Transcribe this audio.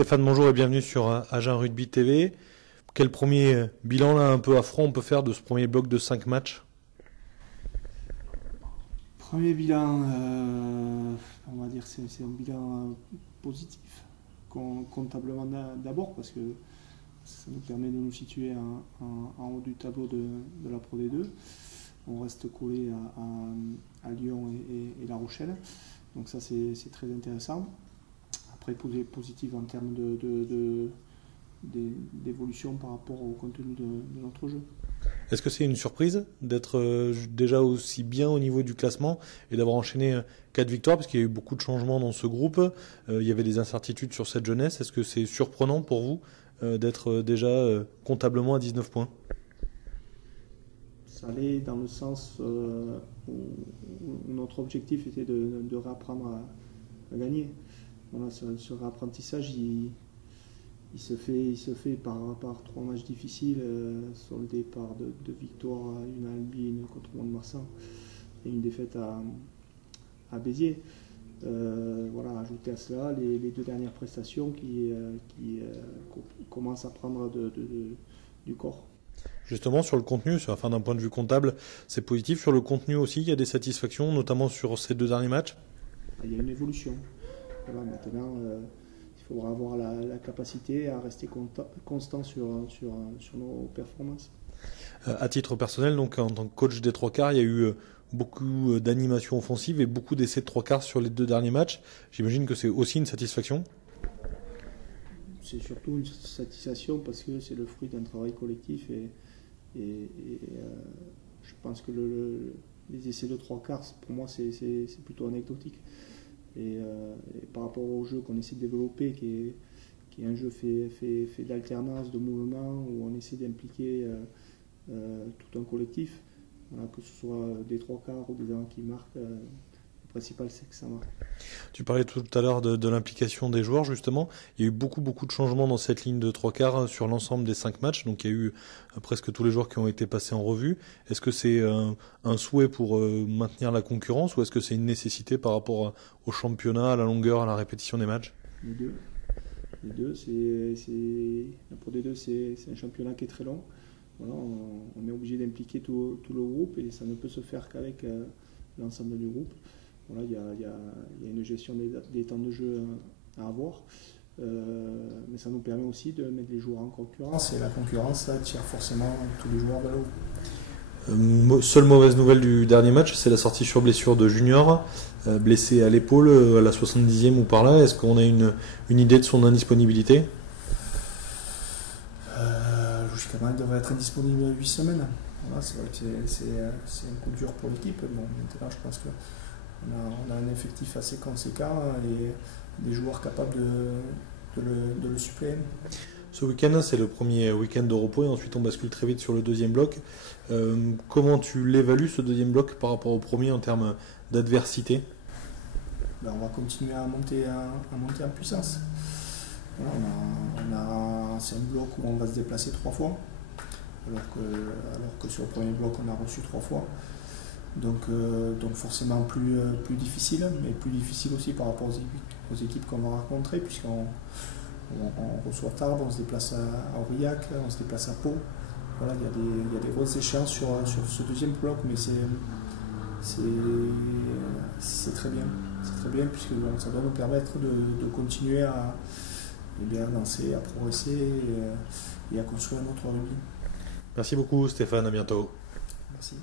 Stéphane, bonjour et bienvenue sur Agen Rugby TV. Quel premier bilan là, un peu à froid on peut faire de ce premier bloc de 5 matchs? Premier bilan, on va dire c'est un bilan positif, comptablement d'abord, parce que ça nous permet de nous situer en haut du tableau de la Pro D2. On reste collé à Lyon et La Rochelle, donc ça c'est très intéressant. Après, positif en termes d'évolution par rapport au contenu de notre jeu. Est-ce que c'est une surprise d'être déjà aussi bien au niveau du classement et d'avoir enchaîné 4 victoires, parce qu'il y a eu beaucoup de changements dans ce groupe, il y avait des incertitudes sur cette jeunesse. Est-ce que c'est surprenant pour vous d'être déjà comptablement à 19 points? Ça allait dans le sens où notre objectif était de réapprendre à gagner. Voilà, ce réapprentissage, il se fait par 3 matchs difficiles, soldés par deux victoires, une à Albi, une contre Mont-de-Marsan et une défaite à Béziers. Voilà, ajouter à cela les 2 dernières prestations qui commencent à prendre du corps. Justement, sur le contenu, d'un point de vue comptable, c'est positif. Sur le contenu aussi, il y a des satisfactions, notamment sur ces 2 derniers matchs. Il y a une évolution. Voilà, maintenant, il faudra avoir la capacité à rester constant sur nos performances. À titre personnel, donc en tant que coach des 3 quarts, il y a eu beaucoup d'animation offensive et beaucoup d'essais de 3 quarts sur les 2 derniers matchs. J'imagine que c'est aussi une satisfaction. C'est surtout une satisfaction parce que c'est le fruit d'un travail collectif et je pense que les essais de 3 quarts, pour moi, c'est plutôt anecdotique. Et par rapport au jeu qu'on essaie de développer, qui est un jeu fait d'alternance, de mouvement, où on essaie d'impliquer tout un collectif, voilà, que ce soit des 3 quarts ou des gens qui marquent, le principal c'est que ça marque. Tu parlais tout à l'heure de l'implication des joueurs, justement. Il y a eu beaucoup de changements dans cette ligne de 3 quarts sur l'ensemble des 5 matchs, donc il y a eu presque tous les joueurs qui ont été passés en revue. Est-ce que c'est un souhait pour maintenir la concurrence, ou est-ce que c'est une nécessité par rapport au championnat, à la longueur, à la répétition des matchs? Les deux. La Pro D2, c'est un championnat qui est très long. Voilà, on est obligé d'impliquer tout le groupe et ça ne peut se faire qu'avec l'ensemble du groupe. Voilà, il y a une gestion des temps de jeu à avoir, mais ça nous permet aussi de mettre les joueurs en concurrence, et la concurrence attire forcément tous les joueurs vers le haut. Seule mauvaise nouvelle du dernier match, c'est la sortie sur blessure de Junior, blessé à l'épaule à la 70e ou par là. Est-ce qu'on a une idée de son indisponibilité? Logiquement, il devrait être disponible 8 semaines. Voilà, c'est vrai que c'est un coup dur pour l'équipe. Bon, maintenant, je pense qu'on a un effectif assez conséquent et des joueurs capables de le suppléer. Ce week-end, c'est le premier week-end de repos et ensuite on bascule très vite sur le deuxième bloc. Comment tu l'évalues, ce deuxième bloc, par rapport au premier en termes d'adversité? On va continuer à monter en puissance. Voilà, c'est un bloc où on va se déplacer 3 fois, alors que sur le premier bloc on a reçu 3 fois. Donc forcément plus difficile, mais plus difficile aussi par rapport aux équipes qu'on va rencontrer, puisqu'on reçoit Tarbes, on se déplace à Aurillac, on se déplace à Pau. Voilà, il y a des grosses échéances sur ce deuxième bloc, mais c'est très bien. C'est très bien, puisque ça doit nous permettre de continuer à avancer, à progresser et à construire notre rugby. Merci beaucoup Stéphane, à bientôt. Merci.